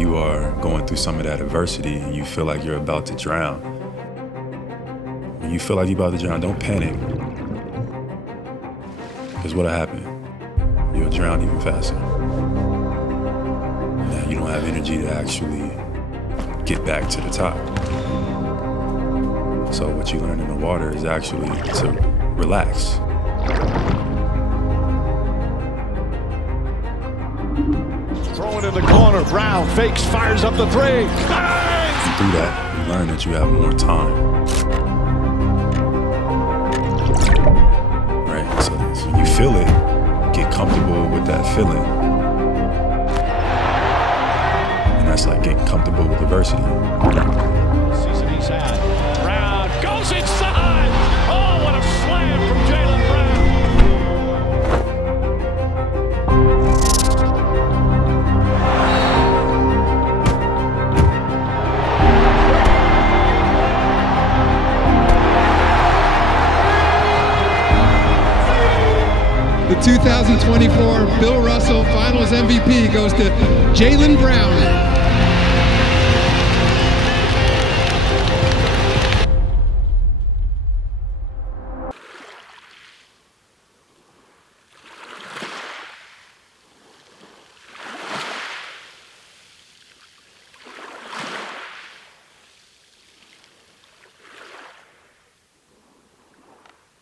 you are going through some of that adversity and you feel like you're about to drown, when you feel like you're about to drown, don't panic. Because what'll happen? You'll drown even faster. Now you don't have energy to actually get back to the top. So what you learn in the water is actually to relax. Throw it in the corner. Brown fakes, fires up the three. And through that, you learn that you have more time. Right? So you feel it, get comfortable with that feeling. And that's like getting comfortable with adversity. Season he's had. Brown goes inside. Oh, what a slam from Jaylen Brown. The 2024 Bill Russell Finals MVP goes to Jaylen Brown.